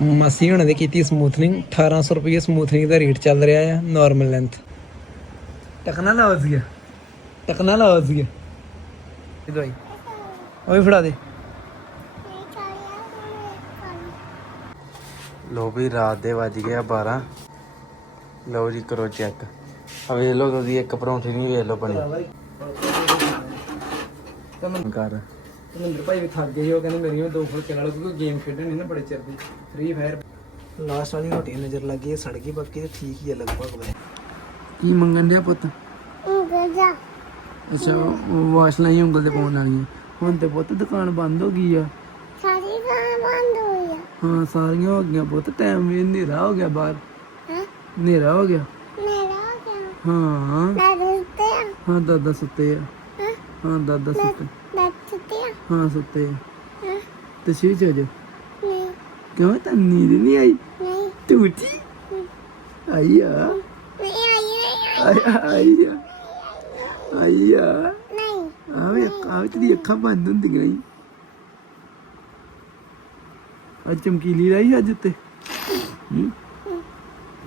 ਮਾਸੀ ਹੁਣਾਂ ਦੇ ਕੀਤੀ ਸਮੂਥਨਿੰਗ 1800 ਰੁਪਏ ਸਮੂਥਨਿੰਗ ਦਾ ਰੇਟ ਚੱਲ ਰਿਹਾ ਆ ਨਾਰਮਲ ਲੈਂਥ ਟਕਣਾ ਲਾਓ ਸੀਗਾ ਟਕਣਾ ਲਾਓ ਸੀਗਾ ਇਹ ਦਵਾਈ ਉਹ ਵੀ ਫੜਾ ਦੇ। ਲੋ ਵੀ ਰਾਤ ਦੇ ਵੱਜ ਗਏ ਆ 12 ਲਓ ਜੀ ਕਰੋ ਚੈੱਕ ਆ ਵੇਖ ਲਓ ਤੁਸੀਂ ਇੱਕ ਪਰੌਂਠੀ ਨਹੀਂ ਵੇਖ ਲਓ ਬਣੀ। ਕਰ। ਮਹਿੰਦਰ ਭਾਈ ਵੀ ਥੱਕ ਗਏ ਉਹ ਕਹਿੰਦੇ ਮੇਰੀਆਂ ਦੋ ਫੁਲਕੇ ਨਾਲ ਕਿਉਂਕਿ ਗੇਮ ਖੇਡਣ ਨਹੀਂ ਨਾ ਬੜੇ ਚਿਰ ਦੀ। ਫ੍ਰੀ ਫਾਇਰ ਲਾਸਟ ਵਾਲੀ ਰੋਟੀ ਨਜ਼ਰ ਲੱਗੀ ਹੈ ਸੜ ਗਈ ਬਾਕੀ ਤਾਂ ਠੀਕ ਹੀ ਹੈ ਲਗਭਗ ਵੇ ਕੀ ਮੰਗਣ ਡਿਆ ਪੁੱਤ? ਅੱਛਾ ਉਹ ਵਾਸ਼ ਲਾਈ ਉਂਗਲ ਤੇ ਪਾਉਣ ਵਾਲੀ ਹੁਣ ਤੇ ਪੁੱਤ ਦੁਕਾਨ ਬੰਦ ਹੋ ਗਈ ਆ। ਸਾਰੀ ਗਾਂ ਬੰਦ ਹੋਈ ਆ। ਹਾਂ ਸਾਰੀਆਂ ਹੋ ਗਈਆਂ ਪੁੱਤ ਟਾਈਮ ਵੀ ਹਨੇਰਾ ਹੋ ਗਿਆ ਬਾਹਰ। ਹਾਂ? ਹਨੇਰਾ ਹੋ ਗਿਆ? ਮੇਰਾ ਹੋ ਗਿਆ। ਹਾਂ। ਮੈਂ ਦੁੱਤੇ ਆ। ਹਾਂ ਦਾਦਾ ਸੁੱਤੇ ਆ। ਹਾਂ? ਹਾਂ ਦਾਦਾ ਸੁੱਤੇ। ਸੁੱਤੇ ਆ ਹਾਂ ਸੁੱਤੇ ਆ। ਹਾਂ। ਤੇ ਸ਼ੀ ਚ ਜਾ ਨਹੀਂ। ਕਿਉਂ? ਤਾਂ ਨੀਂਦ ਨਹੀਂ ਆਈ? ਨਹੀਂ। ਟੂਟੀ ਆਈ ਆ? ਨਹੀਂ ਆਈ ਨਹੀਂ ਆਈ ਆਈ ਆ ਆਈ ਆ। ਨਹੀਂ। ਆਵੇ ਆਵੇ ਤੇਰੀ ਅੱਖਾਂ ਬੰਦ ਹੁੰਦੀਆਂ ਨਹੀਂ ਅੱਜ ਚਮਕੀਲੀ ਰਹੀ ਅੱਜ ਉੱਤੇ। ਹੂੰ?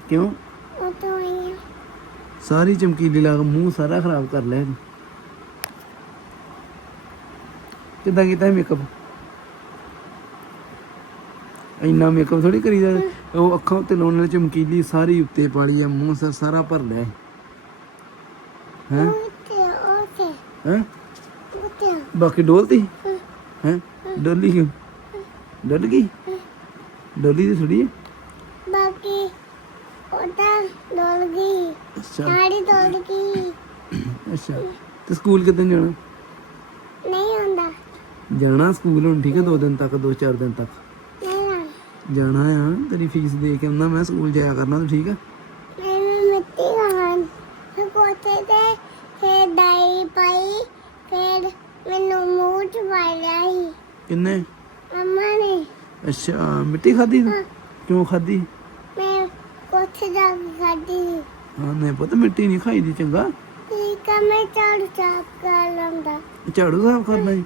ਕਿਉਂ? ਉਹ ਤੋਂ ਆਈ ਆ। ਸਾਰੀ ਚਮਕੀਲੀ ਲਾ ਕੇ ਮੂੰਹ ਸਾਰਾ ਖਰਾਬ ਕਰ ਲਿਆ ਇਹਨੇ। ਕਿੱਦਾਂ ਕੀਤਾ ਮੇਕਅਪ ਇੰਨਾ ਮੇਕਅਪ ਥੋੜੀ ਕਰੀਦਾ ਉਹ ਅੱਖਾਂ ਉੱਤੇ ਲਾਉਣ ਵਾਲੀ ਚਮਕੀਲੀ ਸਾਰੀ ਉੱਤੇ ਪਾਲੀ ਆ ਮੂੰਹ ਸਰ ਸਾਰਾ ਭਰ ਲਿਆ ਹੈ? ਹੈ? ਬਾਕੀ ਡੋਲਤੀ? ਹੈ? ਡੋਲੀ ਕਿਉਂ? ਡੋਲ ਗਈ? ਡੋਲੀ ਦੀ ਥੋੜੀ ਹੈ ਬਾਕੀ ਉਹਦਾ ਡੋਲ ਗਈ। ਸਾੜੀ ਡੋਲ ਗਈ। ਅੱਛਾ। ਤੇ ਸਕੂਲ ਕਿਦਾਂ ਜਾਣਾ? ਜਾਣਾ ਸਕੂਲ ਹੁਣ ਠੀਕ ਹੈ ਦੋ ਦਿਨ ਤੱਕ ਦੋ ਚਾਰ ਦਿਨ ਤੱਕ। ਜਾਣਾ ਆ ਤੇਰੀ ਫੀਸ ਦੇ ਕੇ ਆਉਂਦਾ ਮੈਂ ਸਕੂਲ ਜਾਇਆ ਕਰਨਾ ਤੂੰ ਠੀਕ ਆ? ਮੈਂ ਮਿੱਟੀ ਖਾਣ। ਫਿਰ ਕੋਠੇ ਤੇ ਫਿਰ ਡਾਈ ਪਾਈ ਫਿਰ ਮੈਨੂੰ ਮੂੰਹ ਚ ਪਾਇਆ ਸੀ। ਕਿੰਨੇ? ਮੰਮਾ ਨੇ। ਅੱਛਾ ਮਿੱਟੀ ਖਾਦੀ ਹਾਂ, ਕਿਉਂ ਖਾਦੀ ਮੈਂ ਕੋਠੇ ਜਾ ਕੇ ਖਾਧੀ। ਸੀ ਹਾਂ ਨਹੀਂ ਪਤਾ ਮਿੱਟੀ ਨਹੀਂ ਖਾਈਦੀ ਚੰਗਾ। ਠੀਕ ਆ ਮੈਂ ਝਾੜੂ ਚਾਪ ਕਰ ਲੰਦਾ ਝਾੜੂ ਸਾਫ਼ ਕਰਨਾ ਜੀ।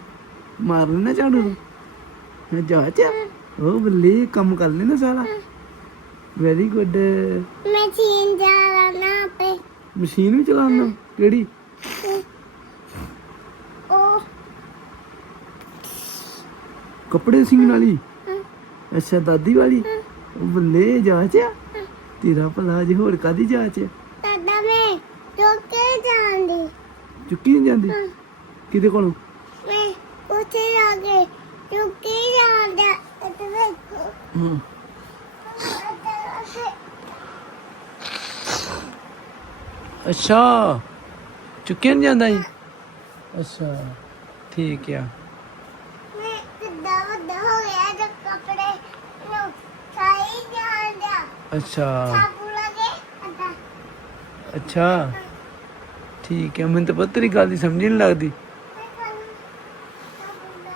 ਮਾਰ ਲੈਣਾ ਝਾੜੂ ਨੂੰ। ਜਾ ਚਾ ਉਹ ਬੱਲੇ ਕੰਮ ਕਰ ਲੈਣਾ ਸਾਰਾ। ਵੈਰੀ ਗੁੱਡ ਮੈਂ ਚੀਨ ਜਾ ਰਹਾ ਨਾ ਪੇ ਮਸ਼ੀਨ ਵੀ ਚਲਾਉਣਾ ਕਿਹੜੀ? ਉਹ ਕੱਪੜੇ ਸੀਨ ਵਾਲੀ ਅੱਛਾ ਦਾਦੀ ਵਾਲੀ? ਉਹ ਬੱਲੇ ਜਾਂਚ ਆ ਤੇਰਾ ਭਲਾ ਜੇ ਹੋਰ ਕਾਦੀ ਜਾਂਚ ਆ ਦਾਦਾ ਮੈਂ ਚੁੱਕੇ ਜਾਂਦੀ। ਚੁੱਕੀ ਜਾਂਦੀ? ਕਿਹਦੇ ਕੋਲੋਂ? ਕੋਠੇ ਜਾ ਕੇ ਚੁੱਕੇ ਜਾਂਦਾ ਤੇ ਵੇਖੋ। ਹਾਂ। ਅੱਛਾ ਚੁੱਕਿਆ ਨਹੀਂ ਜਾਂਦਾ ਜੀ? ਅੱਛਾ ਠੀਕ ਆ। ਮੈਂ ਕਿੱਦਾਂ ਵੱਡਾ ਹੋ ਗਿਆ ਜਦ ਕੱਪੜੇ ਨੂੰ ਸਾਈ ਜਾਂਦਾ। ਅੱਛਾ। ਸਾਬੂ ਲਗੇ ਅੱਦਾ ਅੱਛਾ ਠੀਕ ਹੈ ਮੈਨੂੰ ਤਾਂ ਪਤਾ ਗੱਲ ਦੀ ਸਮਝ ਨਹੀਂ ਲੱਗਦੀ ਮੈਂ ਤੁਹਾਨੂੰ ਸਾਬੂ ਦਾ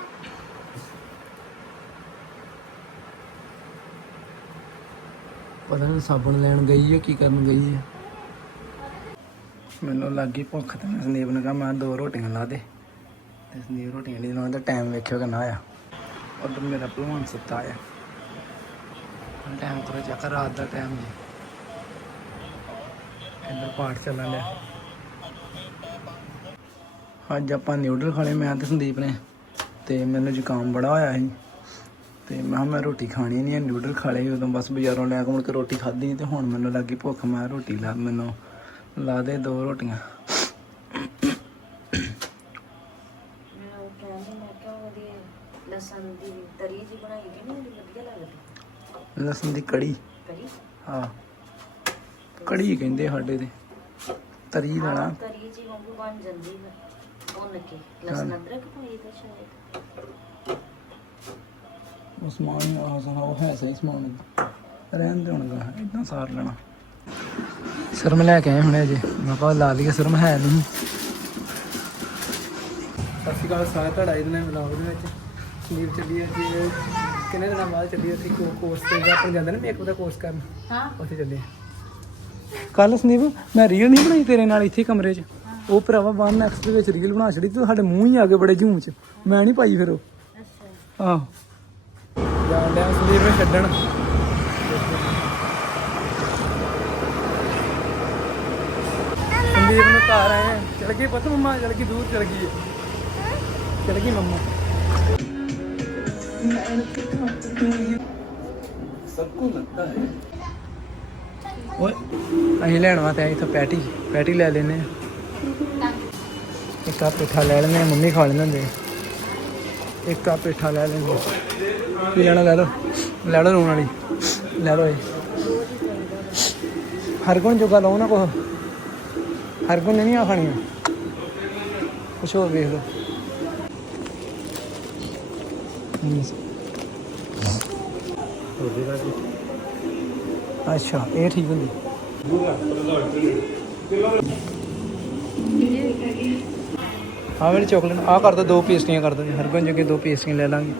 ਪਤਾ ਨਹੀਂ ਸਾਬਣ ਲੈਣ ਗਈ ਹੈ ਕੀ ਕਰਨ ਗਈ ਹੈ ਮੈਨੂੰ ਲੱਗੀ ਭੁੱਖ ਤੇ ਮੈਂ ਸੰਦੀਪ ਨੂੰ ਕਿਹਾ, ਮੈਂ ਦੋ ਰੋਟੀਆਂ ਲਾ ਦੇ। ਤੇ ਸੰਦੀਪ ਰੋਟੀਆਂ ਲਈ ਲਾਉਣ ਟਾਈਮ ਵੇਖਿਓ ਕਿੰਨਾ ਆ ਉਧਰ ਮੇਰਾ ਭਲਵਾਨ ਸੁੱਤਾ ਆਇਆ ਟਾਈਮ ਕਰੋ ਚੱਕ, ਰਾਤ ਦਾ ਟਾਈਮ ਜੀ। ਇੱਧਰ ਪਾਠ ਚੱਲਣ ਡਿਆ। ਅੱਜ ਆਪਾਂ ਨਿਊਡਲ ਖਾਣੇ, ਮੈਂ ਤੇ ਸੰਦੀਪ ਨੇ। ਤੇ ਮੈਨੂੰ ਜ਼ੁਕਾਮ ਬੜਾ ਹੋਇਆ ਸੀ। ਤੇ ਮੈਂ ਕਿਹਾ ਮੈਂ ਰੋਟੀ ਖਾਣੀ ਨਹੀਂ ਹੈ ਨਿਊਡਲ ਖਾ ਲਏ ਉਦੋਂ ਬਸ ਬਾਜ਼ਾਰੋਂ ਲੈ ਕੇ ਮੁੜ ਕੇ ਰੋਟੀ ਖਾਧੀ ਤੇ ਹੁਣ ਮੈਨੂੰ ਲੱਗੀ ਭੁੱਖ ਮੈਂ ਰੋਟੀ ਲਾ ਮੈਨੂੰ ਲਾ ਦੇ ਦੋ ਰੋਟੀਆਂ। ਲਸਣ ਦੀ ਤਰੀ ਜੀ ਬਣਾਈ ਕਿ ਨਹੀਂ ਉਹਦੀ ਵਧੀਆ ਲੱਗਦੀ। ਲਸਣ ਦੀ ਕੜੀ? ਕਰੀ ਹਾਂ। ਕੜੀ ਕਹਿੰਦੇ ਸਾਡੇ ਤੇ। ਤਰੀ ਲੈਣਾ। ਤਰੀ ਜੀ ਵਾਂਗੂ ਬਣ ਜਾਂਦੀ ਹੈ ਭੁੰਨ ਕੇ। ਲਸਣ ਅਦਰਕ ਪਾਈ ਤਾਂ ਸ਼ਾਇਦ। ਉਹ ਸਮਾਨ ਆ ਸਨਾ ਉਹ ਹੈ ਸਹੀ ਸਮਾਨ। ਰਹਿਣ ਦੇ ਹੁਣ ਇਦਾਂ ਸਾਰ ਲੈਣਾ। ਸਰਮ ਲੈ ਕੇ ਆਏ ਹੁਣੇ ਅਜੇ। ਮੈਂ ਕਿਹਾ ਲਾ ਲਈਏ ਸਰਮ ਹੈ ਨਹੀਂ। ਸਤਿ ਸ਼੍ਰੀ ਅਕਾਲ ਸਾਰੇ ਤੁਹਾਡਾ ਇਹਦੇ ਨਾਲ ਵਲੌਗ ਦੇ ਵਿੱਚ। ਸੰਦੀਪ ਚੱਲੀ ਅੱਜ ਕਿੰਨੇ ਦਿਨਾਂ ਬਾਅਦ ਚੱਲੀ ਉੱਥੇ ਕੋ ਕੋਰਸ ਤੇ? ਆਪਾਂ ਜਾਂਦੇ ਨੇ ਮੇਕਅਪ ਦਾ ਕੋਰਸ ਕਰਨ? ਹਾਂ। ਉੱਥੇ ਚੱਲੇ ਕੱਲ ਸੰਦੀਪ ਮੈਂ ਰੀਲ ਨਹੀਂ ਬਣਾਈ ਤੇਰੇ ਨਾਲ ਇੱਥੇ ਕਮਰੇ 'ਚ। ਉਹ ਭਰਾਵਾ ਵਨ ਨੈਕਸਟ ਦੇ ਵਿੱਚ ਰੀਲ ਬਣਾ ਛੜੀ ਤੇ ਸਾਡੇ ਮੂੰਹ ਹੀ ਆ ਗਏ ਬੜੇ ਝੂਮ 'ਚ। ਮੈਂ ਨਹੀਂ ਪਾਈ ਫਿਰ ਉਹ। ਅੱਛਾ। ਆਹ। ਜਾਣ ਡਿਆ ਸੁਦੀਪ ਨੂੰ ਛੱਡਣ ਸੰਦੀਪ ਨੂੰ ਘਰ ਆਏ ਆ। ਚਲ ਗਈ ਪਤ ਮੰਮਾ ਚਲ ਗਈ ਦੂਰ ਚਲ ਗਈ ਚਲ ਗਈ ਮੰਮਾ ਓਏ ਅਸੀਂ ਲੈਣ ਵਾਸਤੇ ਆਏ ਇੱਥੋਂ ਪੈਟੀ ਪੈਟੀ ਲੈ ਲੈਨੇ ਆ ਇੱਕ ਆ ਪਿੱਠਾ ਲੈ ਲੈਨੇ ਆ, ਮੰਮੀ ਖਾ ਲੈਂਦੇ ਹੁੰਦੇ ਆ। ਇੱਕ ਆ ਪੇਠਾ ਲੈ ਲੈਂਦੇ ਕੀ ਲੈਣਾ ਲੈ ਲਓ? ਲੈ ਲਓ ਲੂਣ ਵਾਲੀ। ਲੈ ਲਓ ਇਹ। ਹਰ ਕੋਣ ਜੋਗਾ ਲਾਓ ਨਾ ਕੋ ਹਰ ਕੋਣ ਨਹੀਂ ਆ ਖਾਣੀਆਂ। ਕੁਛ ਹੋਰ ਵੇਖ ਲਓ। ਅੱਛਾ, ਇਹ ਠੀਕ ਹੁੰਦੀ। ਆਹ ਵਾਲੀ ਚਾਕਲੇਟ ਆਹ ਕਰ ਦੋ ਦੋ ਪੇਸਟੀਆਂ ਕਰ ਦੋ ਜੀ, ਹਰਗੁਣ ਜੋਗੇ ਦੋ ਪੇਸਟੀਆਂ ਲੈ ਲਾਂਗੇ।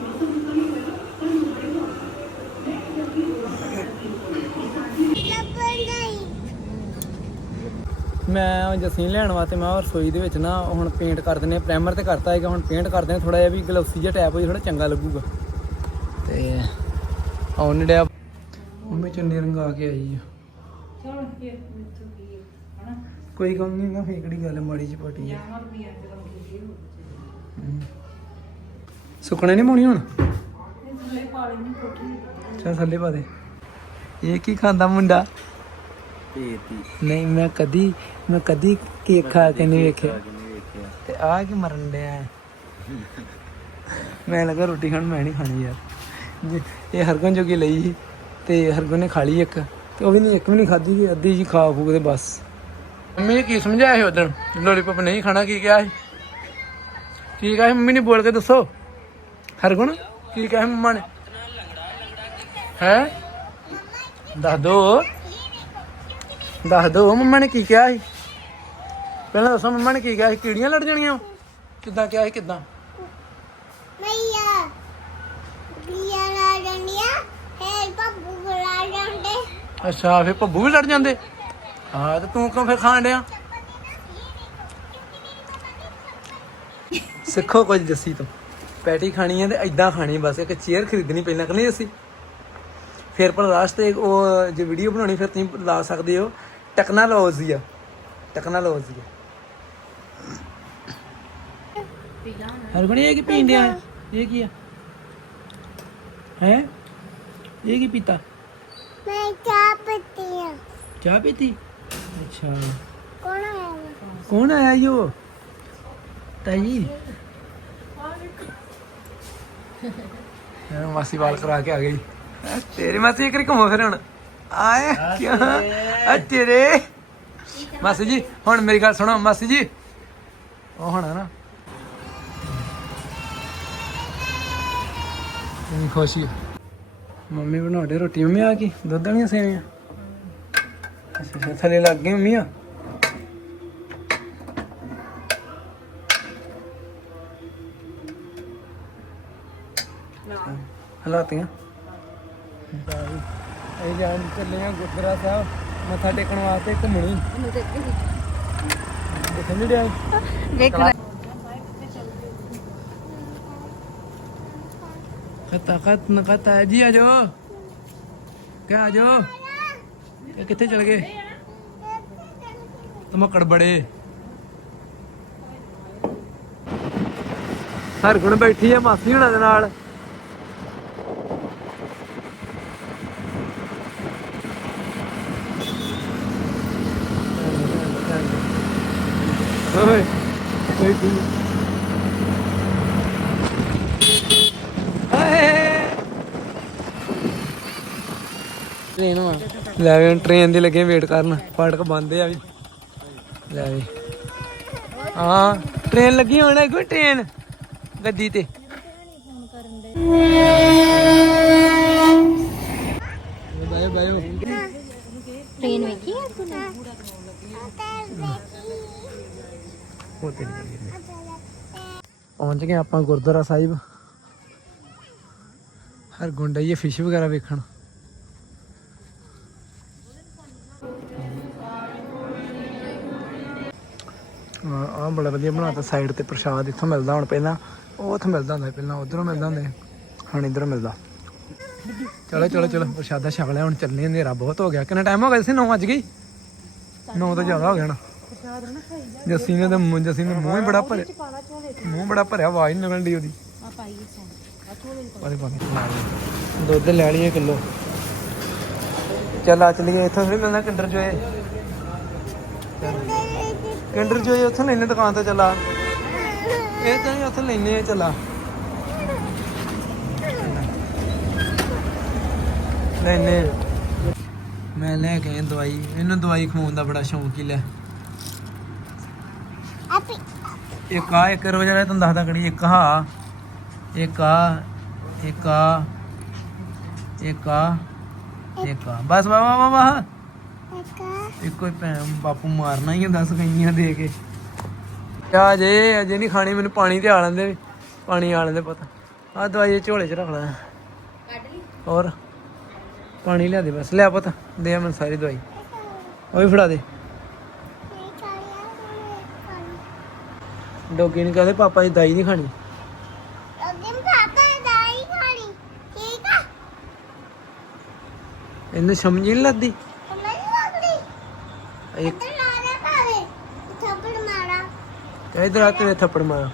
ਮੈਂ ਜਸੀਨ ਲੈਣ ਵਾਸਤੇ, ਮੈਂ ਰਸੋਈ ਦੇ ਵਿੱਚ ਨਾ ਹੁਣ ਪੇਂਟ ਕਰ ਦਿੰਦੇ ਪ੍ਰਾਈਮਰ ਤੇ ਕਰਤਾ ਹੈਗਾ ਹੁਣ ਪੇਂਟ ਕਰਦੇ ਦਿੰਦੇ ਥੋੜਾ ਜਿਹਾ ਵੀ ਗਲੋਸੀ ਜਿਹਾ ਟੈਪ ਹੋ ਥੋੜਾ ਚੰਗਾ ਲੱਗੂਗਾ। ਤੇ ਆਉਣ ਡਿਆ, ਮੰਮੀ ਚੁੰਨੀ ਰੰਗਾ ਕੇ ਆਈ ਆ। ਕੋਈ ਗੱਲ ਨਹੀਂ ਨਾ ਫੇਕੜੀ ਗੱਲ ਮਾੜੀ ਜਿਹੀ ਪਟੀ ਆ ਸੁੱਕਣੇ ਨਹੀਂ ਪਾਉਣੀ ਹੁਣ? ਚੱਲ ਥੱਲੇ ਪਾ ਦੇ। ਇਹ ਕੀ ਖਾਂਦਾ ਮੁੰਡਾ? ਨਹੀਂ ਮੈਂ ਕਦੀ ਮੈਂ ਕਦੀ ਕੇਕ ਖਾ ਕੇ ਨਹੀਂ ਵੇਖਿਆ। ਤੇ ਆ ਕੀ ਮਰਨ ਡਿਆ? ਮੈਂ ਲੱਗਾ ਰੋਟੀ ਖਾਣ ਮੈਂ ਨਹੀਂ ਖਾਣੀ ਯਾਰ। ਇਹ ਹਰਗੁਣ ਜੋਗੀ ਲਈ ਸੀ ਤੇ ਹਰਗੁਣ ਨੇ ਖਾ ਲਈ ਇੱਕ। ਤੇ ਉਹ ਵੀ ਨਹੀਂ ਇੱਕ ਵੀ ਨਹੀਂ ਖਾਧੀ ਜੀ ਅੱਧੀ ਜੀ ਖਾ ਫੂਕ ਤੇ ਬਸ। ਮੰਮੀ ਕੀ ਸਮਝਾਇਆ ਸੀ ਉਦੋਂ? ਲੋਲੀਪੌਪ ਨਹੀਂ ਖਾਣਾ ਕੀ ਕਿਹਾ ਸੀ? ਕੀ ਕਿਹਾ ਮੰਮੀ ਨੇ ਬੋਲ ਕੇ ਦੱਸੋ? ਹਰਗੁਣ ਕੀ ਕਿਹਾ ਮੰਮਾ ਨੇ? ਹੈ? ਦੱਸ ਦੋ। ਦੱਸ ਦੋ ਮੰਮਾ ਨੇ ਕੀ ਕਿਹਾ ਸੀ? ਪਹਿਲਾਂ ਦੱਸੋ ਮੰਮਾ ਨੇ ਕੀ ਕਿਹਾ ਸੀ? ਕੀੜੀਆਂ ਲੜ ਜਾਣੀਆਂ ਕਿੱਦਾਂ ਕਿਹਾ ਸੀ? ਕਿੱਦਾਂ? ਅੱਛਾ ਫੇ ਭੱਬੂ ਵੀ ਲੜ ਜਾਂਦੇ? ਹਾਂ ਤੇ ਤੂੰ ਕਿਉਂ ਫੇ ਖਾਣ ਡਿਆ? ਸਿੱਖੋ ਕੁਝ ਜੱਸੀ ਤੋਂ। ਪੈਟੀ ਖਾਣੀ ਹੈ ਤੇ ਐਦਾਂ ਖਾਣੀ ਬਸ ਇੱਕ ਚੇਅਰ ਖਰੀਦਣੀ ਪਹਿਲਾਂ ਕਿ ਨਹੀਂ ਅਸੀਂ ਫਿਰ ਪਰ ਲਾਸਟ ਤੇ ਉਹ ਜੇ ਵੀਡੀਓ ਬਣਾਉਣੀ ਫਿਰ ਤੁਸੀਂ ਲਾ ਸਕਦੇ ਹੋ ਟੈਕਨੋਲੋਜੀ ਆ। ਟੈਕਨੋਲੋਜੀ ਹਰ ਬਣੀ ਇਹ ਕੀ ਡਿਆ ਹੈ? ਇਹ ਕੀ ਆ? ਹੈ? ਇਹ ਕੀ ਪੀਤਾ? ਮੈਂ ਚਾਹ ਪੀਤੀ ਆ। ਚਾਹ ਪੀਤੀ? ਅੱਛਾ। ਕੌਣ ਆਇਆ? ਕੌਣ ਆਇਆ ਯੋ ਤਾਈ ਹਾਂ ਮਾਸੀ ਵਾਲ ਕਰਾ ਕੇ ਆ ਗਈ। ਹੈਂ, ਤੇਰੀ ਮਾਸੀ ਇੱਕ ਰੀ ਘੁੰਮੋ ਫਿਰ ਹੁਣ। ਆਏ ਕਿਉਂ? ਆ ਤੇਰੇ। ਮਾਸੀ ਜੀ ਹੁਣ ਮੇਰੀ ਗੱਲ ਸੁਣੋ ਮਾਸੀ ਜੀ। ਉਹ ਹੁਣ ਨਾ। ਨਹੀਂ ਖੁਸ਼ੀ ਮੰਮੀ ਬਣਾਉਂਦੇ ਰੋਟੀ ਮੰਮੀ ਆ ਗਈ। ਦੁੱਧ ਵਾਲੀਆਂ ਸੇਵੀਆਂ। ਅੱਛਾ ਅੱਛਾ ਥੱਲੇ ਲੱਗ ਗਈ ਮੰਮੀ ਆ। ਹਲਾਤੀਆਂ। ਇਹ ਜਾਣ ਚੱਲੇ ਆ ਗੁਰਦੁਆਰਾ ਸਾਹਿਬ। ਮੱਥਾ ਟੇਕਣ ਵਾਸਤੇ ਘੁੰਮਣੀ ਦੇਖਣ ਨਹੀਂ ਡਿਆ ਵੇਖਣਾ। ਖਤਾ ਖਤ ਨ ਖਤਾ ਜੀ ਆ ਜਾਓ। ਕਿਆ ਆ ਜਾਓ। ਇਹ ਕਿੱਥੇ ਚਲ ਗਏ? ਤਮਕੜ ਬੜੇ। ਹਰ ਗੁਣ ਬੈਠੀ ਆ ਮਾਸੀ ਹੁਣਾਂ ਦੇ ਨਾਲ ਓਏ ਓਏ ਟ੍ਰੇਨ ਵਾ ਲੈ ਵੀ ਟ੍ਰੇਨ ਦੀ ਲੱਗੇ ਵੇਟ ਕਰਨ, ਫਾਟਕ ਬੰਦ ਆ ਵੀ। ਲੈ ਵੀ। ਹਾਂ ਟ੍ਰੇਨ ਲੱਗੀ ਹੋਣਾ ਕੋਈ ਟ੍ਰੇਨ ਗੱਡੀ ਤੇ। ਬਾਇਓ ਬਾਇਓ ਟ੍ਰੇਨ ਵੇਖੀ ਆ ਤੂੰ? ਹੋ ਤੇ ਨਹੀਂ ਪਹੁੰਚ ਗਏ ਆਪਾਂ ਗੁਰਦੁਆਰਾ ਸਾਹਿਬ। ਹਰ ਗੁੰਡਾ ਫਿਸ਼ ਵਗੈਰਾ ਵੇਖਣ। ਆ ਬੜਾ ਵਧੀਆ ਬਣਾਤਾ ਸਾਈਡ ਤੇ ਪ੍ਰਸ਼ਾਦ, ਇੱਥੋਂ ਮਿਲਦਾ ਹੁਣ ਪਹਿਲਾਂ। ਉਹ ਉੱਥੇ ਮਿਲਦਾ ਹੁੰਦਾ ਪਹਿਲਾਂ, ਉਧਰੋਂ ਮਿਲਦਾ ਹੁੰਦਾ। ਹੁਣ ਇਧਰੋਂ ਮਿਲਦਾ। ਚਲੋ ਚਲੋ ਚਲੋ, ਪ੍ਰਸ਼ਾਦਾ ਛਕ ਲਿਆ, ਹੁਣ ਚੱਲਨੇ ਹਨੇਰਾ। ਬਹੁਤ ਹੋ ਗਿਆ। ਕਿੰਨਾ ਟਾਈਮ ਹੋ ਗਿਆ ਸੀ? 9 ਵੱਜ ਗਈ? 9 ਤੋਂ ਜ਼ਿਆਦਾ ਹੋ ਗਿਆ ਨਾ ਜੱਸੀ ਨੇ ਤਾਂ ਮੂੰਹ ਜੱਸੀ ਨੇ ਮੂੰਹ ਹੀ ਬੜਾ ਭਰਿਆ। ਮੂੰਹ ਬੜਾ ਭਰਿਆ, ਆਵਾਜ਼ ਨਹੀਂ ਨਿਕਲਣ ਦੀ ਉਹਦੀ। ਆ ਪਾਈਏ ਸੋਨ ਆ ਝੋਲੇ ਚ ਪਾਣੀ ਪਾਣੀ ਦੁੱਧ ਲੈ ਲਈਏ ਕਿਲੋ। ਚੱਲ ਆ ਚਲੀਏ, ਇੱਥੋਂ ਥੋੜੀ ਮਿਲਣਾ ਕਿੰਡਰ ਜੋਏ ਕਿੰਡਰ ਜੋਏ ਉੱਥੋਂ ਲੈਣੇ ਦੁਕਾਨ ਤੋਂ ਚੱਲਾ ਇਹ ਤਾਂ ਨਹੀਂ ਉੱਥੋਂ ਲੈਣੇ ਆ, ਚੱਲਾ ਲੈਣੇ ਮੈਂ ਲੈ ਕੇ ਆਇਆ ਦਵਾਈ। ਇਹਨੂੰ ਦਵਾਈ ਖਵਾਉਣ ਦਾ ਬੜਾ ਸ਼ੌਂਕ ਹੀ ਲੈ ਆਪੀ ਇੱਕ ਆ ਇੱਕ ਰੋਜ਼ ਵਾਲਾ ਤੁਹਾਨੂੰ ਦੱਸਦਾ ਕੜੀ ਇੱਕ ਹਾ ਇੱਕ ਆ ਇੱਕ ਆ ਇੱਕ ਆ ਇੱਕ ਆ। ਬਸ ਵਾ ਵਾ ਵਾ ਵਾ ਇੱਕ ਹੀ ਭੈਣ ਬਾਪੂ ਮਾਰਨਾ ਹੀ ਆ ਦੱਸ ਗਈਆਂ ਦੇ ਕੇ। ਆ ਜੇ ਅਜੇ ਨਹੀਂ ਖਾਣੀ ਮੈਨੂੰ ਪਾਣੀ ਤੇ ਆ ਲੈਂਦੇ ਪਾਣੀ ਆ ਲੈਂਦੇ ਪਤਾ। ਆ ਦਵਾਈ ਇਹ ਝੋਲੇ 'ਚ ਰੱਖ ਲੈ। ਕੱਢ ਲਈ। ਹੋਰ? ਪਾਣੀ ਲਿਆ ਦੇ ਬਸ। ਲਿਆ ਪਤਾ ਦੇ ਆ ਮੈਨੂੰ ਸਾਰੀ ਦਵਾਈ। ਉਹ ਵੀ ਫੜਾ ਦੇ ਠੀਕ ਆ ਯਾਰ ਡੋਗੀ ਨੇ ਕਹਦੇ ਪਾਪਾ ਦੀ ਦਵਾਈ ਨਹੀਂ ਖਾਣੀ? ਅਗਮ ਪਾਪਾ ਦਾਈ ਖਾਣੀ ਠੀਕ ਆ? ਇਹਨੂੰ ਸਮਝ ਨਹੀਂ ਲੱਗਦੀ? ਮੈਂ ਲੱਗਦੀ? ਇੱਕ ਮਾਰਾ ਥੱਪੜ ਮਾਰਾ। ਤੇਰੇ ਥੱਪੜ ਮਾਰ।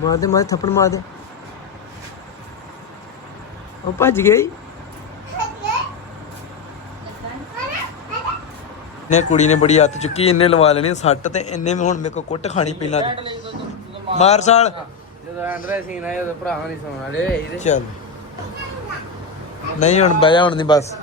ਮਾਰ ਦੇ ਮਾਰ ਥੱਪੜ ਮਾਰ ਦੇ। ਉਹ ਭੱਜ ਗਈ ਨੇ ਕੁੜੀ ਨੇ ਬੜੀ ਹੱਥ ਚੁੱਕੀ ਇਹਨੇ ਲਵਾ ਲੈਣੀ ਸੱਟ ਤੇ ਇਹਨੇ ਹੁਣ ਮੇਰੇ ਕੋ ਕੁੱਟ ਖਾਣੀ ਦੀ। ਮਾਰ ਸਾਲ। ਜਦੋਂ ਐਂਡਰੇ ਸੀਨ ਆਇਆ ਉਦੋਂ ਭਰਾ ਨਹੀਂ ਸੌਣ ਵਾਲੇ ਚੱਲ। ਨਹੀਂ ਹੁਣ ਬਹਿ ਜਾ ਹੁਣ ਨਹੀਂ ਬਸ।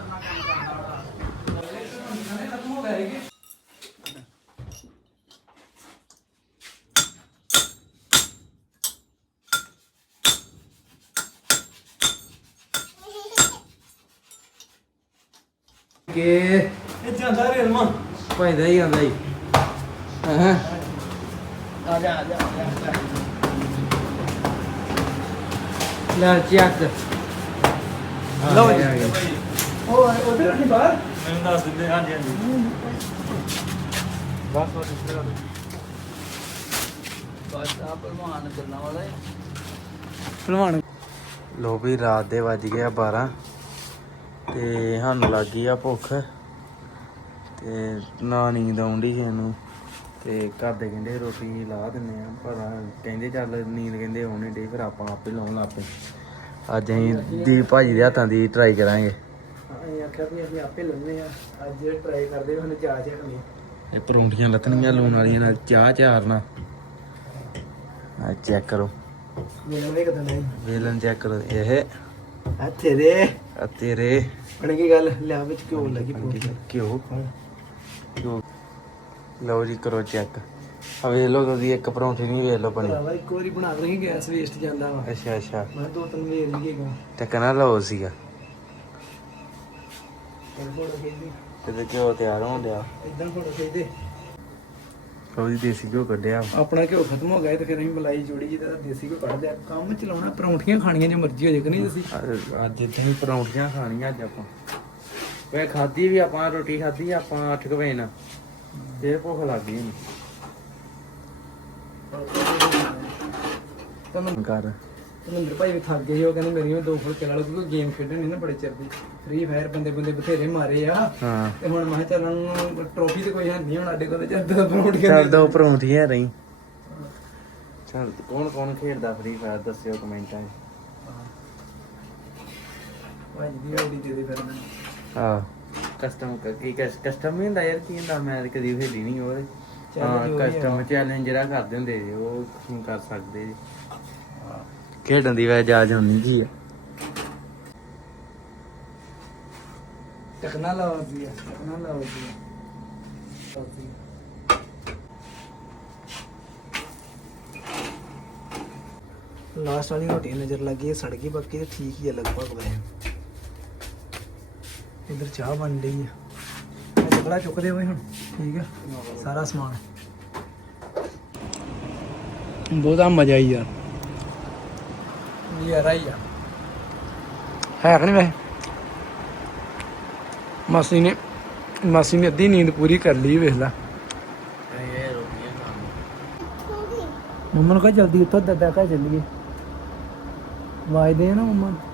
ਭਾਈਦਾ ਹੀ ਆਂਦਾ ਹੀ ਹਾਂ ਆ ਜਾ ਆ ਜਾ ਲੈ ਚੱਕ ਲਓ ਜੀ। ਉਹ ਉਧਰ ਨਹੀਂ ਬਾਹਰ? ਮੈਨੂੰ ਦੱਸ ਦਿੰਦੇ ਹਾਂਜੀ ਹਾਂਜੀ। ਬਸ ਬਸ ਇਸ ਤਰ੍ਹਾਂ ਬਸ ਆ ਪਹਿਲਵਾਨ ਚੱਲਣ ਵਾਲਾ ਹੈ। ਪਹਿਲਵਾਨ ਲੋ ਵੀ ਰਾਤ ਦੇ ਵੱਜ ਗਏ ਆ 12 ਤੇ ਸਾਨੂੰ ਲੱਗ ਗਈ ਆ ਭੁੱਖ। ਤੇ ਨਾ ਨੀਂਦ ਆਉਂਦੀ ਸੀ ਇਹਨੂੰ। ਤੇ ਘਰ ਦੇ ਕਹਿੰਦੇ ਰੋਟੀ ਲਾ ਦਿੰਨੇ ਆ ਪਰ ਕਹਿੰਦੇ ਚੱਲ ਨੀਂਦ ਕਹਿੰਦੇ ਆਉਣੀ ਡੇ ਫਿਰ ਆਪਾਂ ਆਪੇ ਲਾਉਣ ਲੱਗ ਪਏ। ਅੱਜ ਅਸੀਂ ਦੀਪ ਭਾਜੀ ਦੇ ਹੱਥਾਂ ਦੀ ਟਰਾਈ ਕਰਾਂਗੇ। ਅਸੀਂ ਆਖਿਆ ਵੀ ਅਸੀਂ ਆਪੇ ਲਾਉਨੇ ਆ। ਅੱਜ ਟਰਾਈ ਕਰਦੇ ਹਾਂ ਜਾ ਚੱਕਣੀ ਇਹ ਪਰੌਂਠੀਆਂ ਲੱਤਣੀਆਂ ਲਾਉਣ ਵਾਲੀਆਂ ਨਾਲ ਚਾਹ ਚਾਰਨਾ ਆ ਚੈੱਕ ਕਰੋ। ਮੈਨੂੰ ਵੀ ਕਦੋਂ ਨਹੀਂ। ਵੇਲਨ ਚੈੱਕ ਕਰੋ ਇਹ ਆ ਤੇਰੇ। ਆ ਤੇਰੇ। ਬਣ ਕੀ ਗੱਲ ਲਿਆ ਵਿੱਚ ਕਿਉਂ ਲੱਗੀ ਕਿਉਂ ਕਿਉਂ ਲਓ ਜੀ ਕਰੋ ਚੈੱਕ ਆ ਵੇਖ ਲਓ ਤੁਸੀਂ ਇੱਕ ਪਰੌਂਠੀ ਨਹੀਂ ਵੇਖ ਲਓ ਬਣੀ। ਭਰਾਵਾ ਇੱਕ ਵਾਰੀ ਬਣਾ ਕੇ ਗੈਸ ਵੇਸਟ ਜਾਂਦਾ ਵਾ। ਅੱਛਾ ਅੱਛਾ। ਮੈਂ ਦੋ ਤਿੰਨ ਵੇਰ ਹੀ ਗੇਗਾ ਟੱਕਣਾ ਲਓ ਸੀਗਾ। ਤੇ ਤੇ ਘਿਓ ਤਿਆਰ ਹੋਣ ਡਿਆ। ਇਦਾਂ ਫੋਟੋ ਉਹ ਵੀ ਦੇਸੀ ਘਿਓ ਕੱਢਿਆ। ਆਪਣਾ ਘਿਓ ਖਤਮ ਹੋ ਗਿਆ ਤੇ ਫਿਰ ਅਸੀਂ ਮਲਾਈ ਜੋੜੀ ਜੀ ਦਾ ਦੇਸੀ ਘਿਓ ਕੱਢ ਲਿਆ। ਕੰਮ ਚਲਾਉਣਾ ਪਰੌਂਠੀਆਂ ਖਾਣੀਆਂ ਜੇ ਮਰਜ਼ੀ ਹੋ ਜਾਏ ਕਿ ਨਹੀਂ ਤੁਸੀਂ? ਅੱਜ- ਇੱਥੇ ਪਰੌਂਠੀਆਂ ਖਾਣੀਆਂ ਅੱਜ ਆਪਾਂ। ਵੇ ਖਾਧੀ ਵੀ ਆਪਾਂ ਰੋਟੀ ਖਾਧੀ ਆਪਾਂ 8 ਵਜੇ ਨਾਲ। ਫੇਰ ਭੁੱਖ ਲੱਗ ਗਈ। ਤੁਹਾਨੂੰ ਕਰ। ਧਰਮਿੰਦਰ ਭਾਈ ਵੀ ਥੱਕ ਗਏ ਉਹ ਕਹਿੰਦੇ ਮੇਰੀ ਵੀ ਦੋ ਫੁਲਕੇ ਲਾ ਲਓ ਕਿਉਂਕਿ ਗੇਮ ਖੇਡਣੀ ਨਾ ਬੜੇ ਚਿਰ ਦੀ। ਫ੍ਰੀ ਫਾਇਰ ਬੰਦੇ ਬੰਦੇ ਬਥੇਰੇ ਮਾਰੇ ਆ। ਹਾਂ। ਤੇ ਹੁਣ ਮੈਂ ਕਿਹਾ ਚੱਲ ਟਰੋਫੀ ਤੇ ਕੋਈ ਹੈ ਨਹੀਂ ਹੁਣ ਸਾਡੇ ਕੋਲ ਚੱਲ ਦੋ ਪਰੌਂਠੀਆਂ ਚੱਲ ਦੋ ਪਰੌਂਠੀਆਂ ਰਹੀ। ਚੱਲ ਕੌਣ ਕੌਣ ਖੇਡਦਾ ਫ੍ਰੀ ਫਾਇਰ ਦੱਸਿਓ ਕਮੈਂਟਾਂ 'ਚ। ਦੀ ਆਈਡੀ ਦੇ ਦੇ ਫਿਰ ਮੈਨੂੰ। ਹਾਂ ਕਸਟਮ ਕੀ ਕਸਟਮ ਨਹੀਂ ਹੁੰਦਾ ਯਾਰ ਕੀ ਹੁੰਦਾ ਮੈਂ ਤਾਂ ਕਦੀ ਖੇਡੀ ਨਹੀਂ ਉਹ। ਹਾਂ ਆ। ਕਸਟਮ ਚੈਲੰਜ ਜਿਹੜਾ ਕਰਦੇ ਹੁੰਦੇ ਜੀ ਉਹ ਤੁਸੀਂ ਕਰ ਸਕਦੇ ਜੀ। ਖੇਡਣ ਦੀ ਵਜ੍ਹਾ ਜਾਜ ਹੁੰਦੀ ਜੀ ਆ। ਟਕਨਾ ਲਾਓ ਜੀ ਟਕਨਾ ਲਾਓ ਜੀ ਲਾਸਟ ਵਾਲੀ ਰੋਟੀ ਨਜ਼ਰ ਲੱਗੀ ਹੈ ਸੜ ਗਈ ਬਾਕੀ ਤਾਂ ਠੀਕ ਹੀ ਹੈ ਲਗਭਗ ਵੈਸੇ। ਇਧਰ ਚਾਹ ਬਣ ਰਹੀ ਆ। ਟੁਕੜਾ ਚੁੱਕਦੇ ਹੋਏ ਹੁਣ ਠੀਕ ਆ? ਸਾਰਾ ਸਮਾਨ। ਬਹੁਤਾ ਮਜ਼ਾ ਆਈ ਯਾਰ ਯਾਰ ਆਈ ਆ। ਹੈ ਕਿ ਨਹੀਂ ਵੈਸੇ। ਮਾਸੀ ਨੇ ਮਾਸੀ ਨੇ ਅੱਧੀ ਨੀਂਦ ਪੂਰੀ ਕਰ ਲਈ ਵੇਖ ਲਾ। ਮੰਮਾ ਨੂੰ ਕਹ ਜਲਦੀ ਉੱਠੋ ਦਾਦਾ ਘਰ ਚੱਲੀਏ। ਆਵਾਜ਼ ਦੇ ਨਾ ਮੰਮਾ ਨੂੰ।